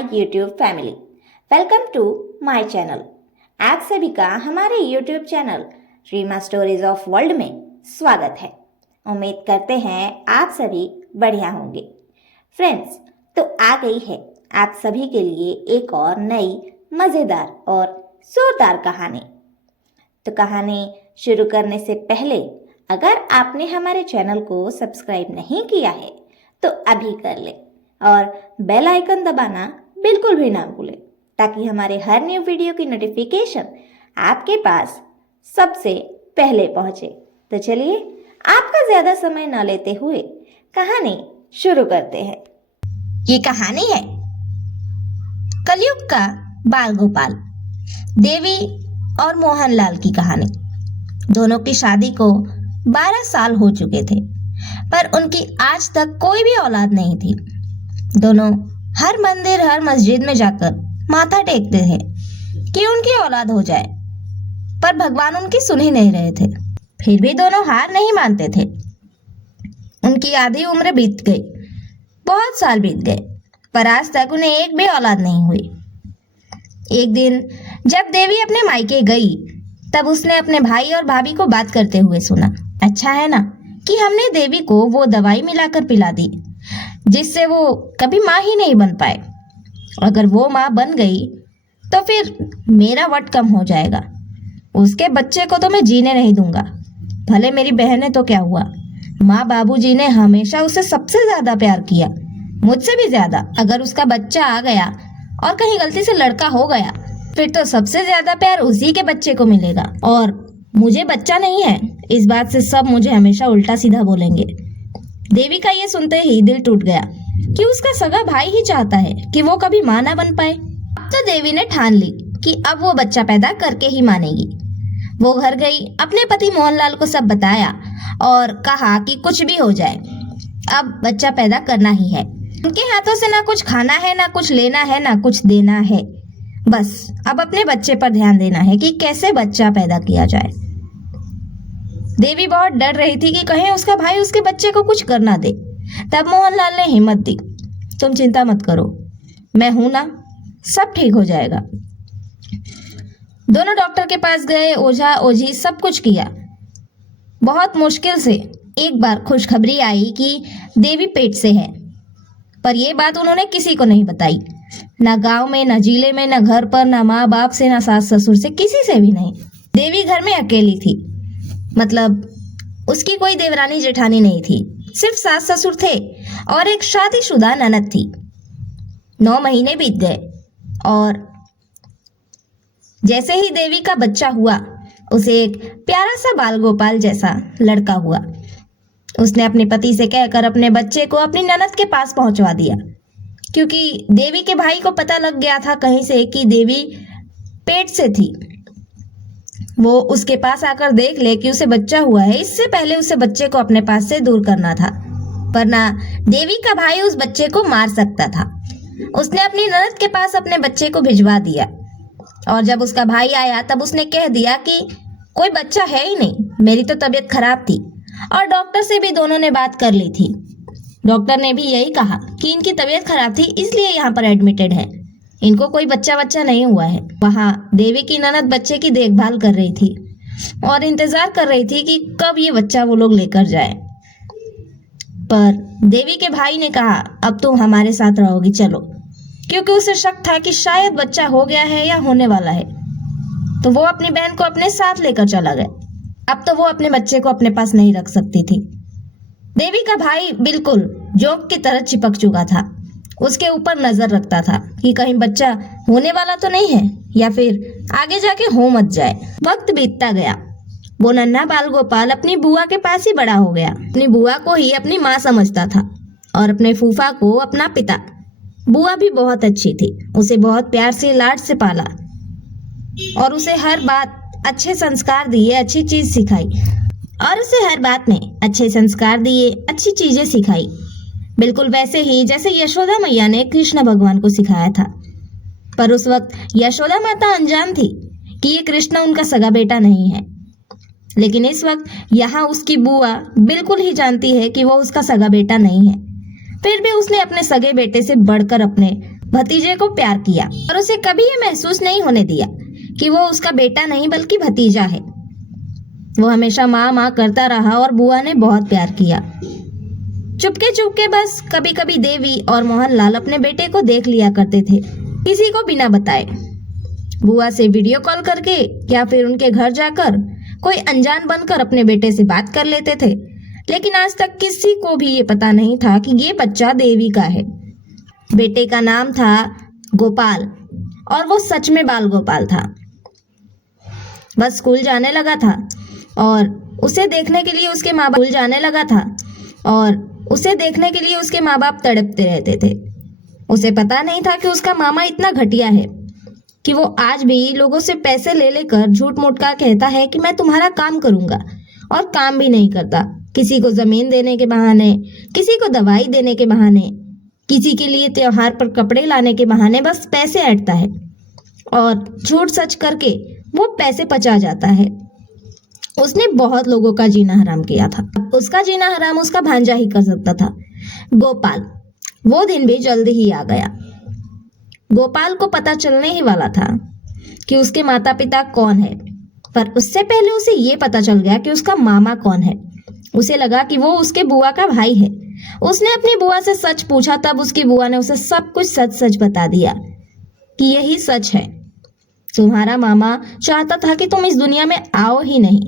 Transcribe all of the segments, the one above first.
My YouTube family, welcome to my channel. आप सभी का हमारे YouTube channel Reema stories of world में स्वागत है। उम्मीद करते हैं आप सभी बढ़िया होंगे। फ्रेंड्स, तो आ गई है आप सभी के लिए एक और नई मज़ेदार और जोरदार कहानी। तो कहानी शुरू करने से पहले अगर आपने हमारे चैनल को सब्सक्राइब नहीं किया है तो अभी कर ले और बेल आइकन दबाना बिल्कुल भी ना भूलें, ताकि हमारे हर न्यू वीडियो की नोटिफिकेशन आपके पास सबसे पहले पहुंचे। तो चलिए आपका ज्यादा समय न लेते हुए कहानी शुरू करते हैं। ये कहानी है कलयुग का बाल गोपाल, देवी और मोहनलाल की कहानी। दोनों की शादी को 12 साल हो चुके थे, पर उनकी आज तक कोई भी औलाद नहीं थी। दोनों हर मंदिर हर मस्जिद में जाकर माथा टेकते थे कि उनकी औलाद हो जाए, पर भगवान उनकी सुन ही नहीं रहे थे। फिर भी दोनों हार नहीं मानते थे। उनकी आधी उम्र बीत गई, बहुत साल बीत गए, पर आज तक उन्हें एक भी औलाद नहीं हुई। एक दिन जब देवी अपने मायके गई, तब उसने अपने भाई और भाभी को बात करते हुए सुना। अच्छा है ना कि हमने देवी को वो दवाई मिलाकर पिला दी जिससे वो कभी माँ ही नहीं बन पाए। अगर वो माँ बन गई तो फिर मेरा वट कम हो जाएगा। उसके बच्चे को तो मैं जीने नहीं दूंगा। भले मेरी बहन है तो क्या हुआ, माँ बाबूजी ने हमेशा उसे सबसे ज्यादा प्यार किया, मुझसे भी ज्यादा। अगर उसका बच्चा आ गया और कहीं गलती से लड़का हो गया, फिर तो सबसे ज्यादा प्यार उसी के बच्चे को मिलेगा। और मुझे बच्चा नहीं है, इस बात से सब मुझे हमेशा उल्टा सीधा बोलेंगे। देवी का ये सुनते ही दिल टूट गया कि उसका सगा भाई ही चाहता है कि वो कभी मां ना बन पाए। अब तो देवी ने ठान ली कि अब वो बच्चा पैदा करके ही मानेगी। वो घर गई, अपने पति मोहनलाल को सब बताया और कहा कि कुछ भी हो जाए, अब बच्चा पैदा करना ही है। उनके हाथों से ना कुछ खाना है, ना कुछ लेना है, ना कुछ देना है। बस अब अपने बच्चे पर ध्यान देना है कि कैसे बच्चा पैदा किया जाए। देवी बहुत डर रही थी कि कहीं उसका भाई उसके बच्चे को कुछ कर ना दे। तब मोहनलाल ने हिम्मत दी, तुम चिंता मत करो, मैं हूं ना, सब ठीक हो जाएगा। दोनों डॉक्टर के पास गए, ओझा ओझी सब कुछ किया। बहुत मुश्किल से एक बार खुशखबरी आई कि देवी पेट से है, पर यह बात उन्होंने किसी को नहीं बताई। ना गांव में, ना जिले में, ना घर पर, ना माँ बाप से, ना सास ससुर से, किसी से भी नहीं। देवी घर में अकेली थी, मतलब उसकी कोई देवरानी जेठानी नहीं थी, सिर्फ सास ससुर थे और एक शादीशुदा ननद थी। 9 महीने बीत गए और जैसे ही देवी का बच्चा हुआ, उसे एक प्यारा सा बाल गोपाल जैसा लड़का हुआ। उसने अपने पति से कहकर अपने बच्चे को अपनी ननद के पास पहुंचवा दिया, क्योंकि देवी के भाई को पता लग गया था कहीं से कि देवी पेट से थी। वो उसके पास आकर देख ले कि उसे बच्चा हुआ है, इससे पहले उसे बच्चे को अपने पास से दूर करना था, वरना देवी का भाई उस बच्चे को मार सकता था। उसने अपनी ननद के पास अपने बच्चे को भिजवा दिया और जब उसका भाई आया तब उसने कह दिया कि कोई बच्चा है ही नहीं, मेरी तो तबीयत खराब थी। और डॉक्टर से भी दोनों ने बात कर ली थी। डॉक्टर ने भी यही कहा कि इनकी तबीयत खराब थी, इसलिए यहाँ पर एडमिटेड है, इनको कोई बच्चा नहीं हुआ है। वहां देवी की ननद बच्चे की देखभाल कर रही थी और इंतजार कर रही थी कि कब ये बच्चा वो लोग लेकर जाए। पर देवी के भाई ने कहा, अब तुम हमारे साथ रहोगी, चलो, क्योंकि उसे शक था कि शायद बच्चा हो गया है या होने वाला है। तो वो अपनी बहन को अपने साथ लेकर चला गया। अब तो वो अपने बच्चे को अपने पास नहीं रख सकती थी। देवी का भाई बिल्कुल जोंक की तरह चिपक चुका था, उसके ऊपर नजर रखता था कि कहीं बच्चा होने वाला तो नहीं है या फिर आगे जाके हो मत जाए। वक्त बीतता गया। वो नन्हा बाल गोपाल अपनी बुआ के पास ही बड़ा हो गया। अपनी बुआ को ही अपनी माँ समझता था और अपने फूफा को अपना पिता। बुआ भी बहुत अच्छी थी, उसे बहुत प्यार से लाड से पाला और उसे हर बात अच्छे संस्कार दिए, अच्छी चीज सिखाई और उसे हर बात में अच्छे संस्कार दिए, अच्छी चीजें सिखाई, बिल्कुल वैसे ही जैसे यशोदा मैया ने कृष्ण भगवान को सिखाया था। पर उस वक्त यशोदा माता अनजान थी कि ये कृष्ण उनका सगा बेटा नहीं है, लेकिन इस वक्त यहाँ उसकी बुआ बिल्कुल ही जानती है कि वो उसका सगा बेटा नहीं है। फिर भी उसने अपने सगे बेटे से बढ़कर अपने भतीजे को प्यार किया और उसे कभी ये महसूस नहीं होने दिया कि वो उसका बेटा नहीं बल्कि भतीजा है। वो हमेशा माँ माँ करता रहा और बुआ ने बहुत प्यार किया। चुपके चुपके बस कभी कभी देवी और मोहनलाल अपने बेटे को देख लिया करते थे, किसी को बिना बताए। बुआ से वीडियो कॉल करके या फिर उनके घर जाकर कोई अनजान बनकर अपने बेटे से बात कर लेते थे, लेकिन आज तक किसी को भी ये पता नहीं था कि ये बच्चा देवी का है। बेटे का नाम था गोपाल और वो सच में बाल गोपाल था। बस स्कूल जाने लगा था और उसे देखने के लिए उसके माँ बाप तड़पते रहते थे। उसे पता नहीं था कि उसका मामा इतना घटिया है कि वो आज भी लोगों से पैसे ले लेकर झूठ मूठ का कहता है कि मैं तुम्हारा काम करूंगा, और काम भी नहीं करता। किसी को जमीन देने के बहाने, किसी को दवाई देने के बहाने, किसी के लिए त्योहार पर कपड़े लाने के बहाने बस पैसे ऐंठता है और झूठ सच करके वो पैसे पचा जाता है। उसने बहुत लोगों का जीना हराम किया था। उसका जीना हराम उसका भांजा ही कर सकता था, गोपाल। वो दिन भी जल्दी ही आ गया। गोपाल को पता चलने ही वाला था कि उसके माता पिता कौन है, पर उससे पहले उसे ये पता चल गया कि उसका मामा कौन है। उसे लगा कि वो उसके बुआ का भाई है। उसने अपनी बुआ से सच पूछा, तब उसकी बुआ ने उसे सब कुछ सच सच बता दिया कि यही सच है, तुम्हारा मामा चाहता था कि तुम इस दुनिया में आओ ही नहीं।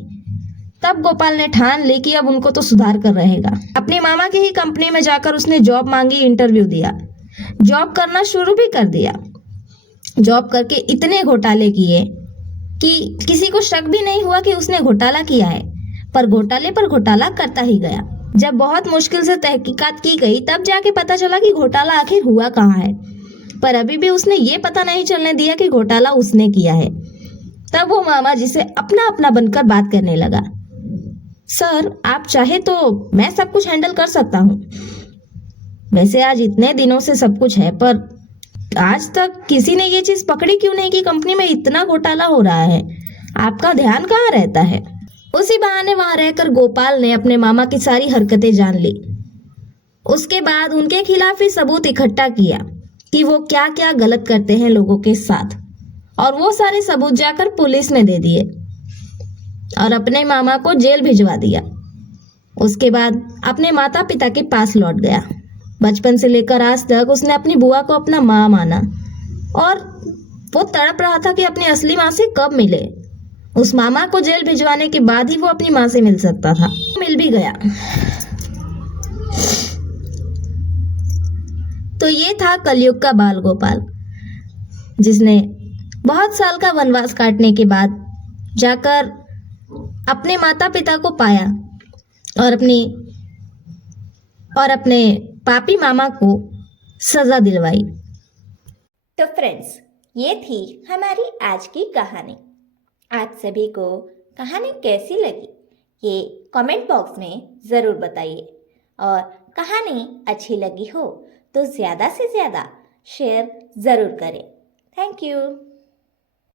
तब गोपाल ने ठान ली कि अब उनको तो सुधार कर रहेगा। अपनी मामा की ही कंपनी में जाकर उसने जॉब मांगी, इंटरव्यू दिया, जॉब करना शुरू भी कर दिया। जॉब करके इतने घोटाले किए कि किसी को शक भी नहीं हुआ कि उसने घोटाला किया है, पर घोटाले पर घोटाला करता ही गया। जब बहुत मुश्किल से तहकीकात की गई, तब जाके पता चला कि घोटाला आखिर हुआ कहाँ है, पर अभी भी उसने ये पता नहीं चलने दिया कि घोटाला उसने किया है। तब वो मामा जी से अपना अपना बनकर बात करने लगा। सर, आप चाहे तो मैं सब कुछ हैंडल कर सकता हूँ। वैसे आज इतने दिनों से सब कुछ है, पर आज तक किसी ने ये चीज पकड़ी क्यों नहीं कि कंपनी में इतना घोटाला हो रहा है? आपका ध्यान कहाँ रहता है? उसी बहाने वहां रहकर गोपाल ने अपने मामा की सारी हरकतें जान ली। उसके बाद उनके खिलाफ ही सबूत इकट्ठा किया कि वो क्या क्या गलत करते हैं लोगों के साथ, और वो सारे सबूत जाकर पुलिस में दे दिए और अपने मामा को जेल भिजवा दिया। उसके बाद अपने माता पिता के पास लौट गया। बचपन से लेकर आज तक उसने अपनी बुआ को अपना माँ माना और वो तड़प रहा था कि अपनी असली माँ से कब मिले। उस मामा को जेल भिजवाने के बाद ही वो अपनी माँ से मिल सकता था। मिल भी गया। तो ये था कलयुग का बाल गोपाल, जिसने बहुत साल का वनवास काटने के बाद जाकर अपने माता पिता को पाया और अपने पापी मामा को सजा दिलवाई। तो फ्रेंड्स, ये थी हमारी आज की कहानी। आप सभी को कहानी कैसी लगी ये कमेंट बॉक्स में ज़रूर बताइए, और कहानी अच्छी लगी हो तो ज़्यादा से ज़्यादा शेयर ज़रूर करें। Thank you.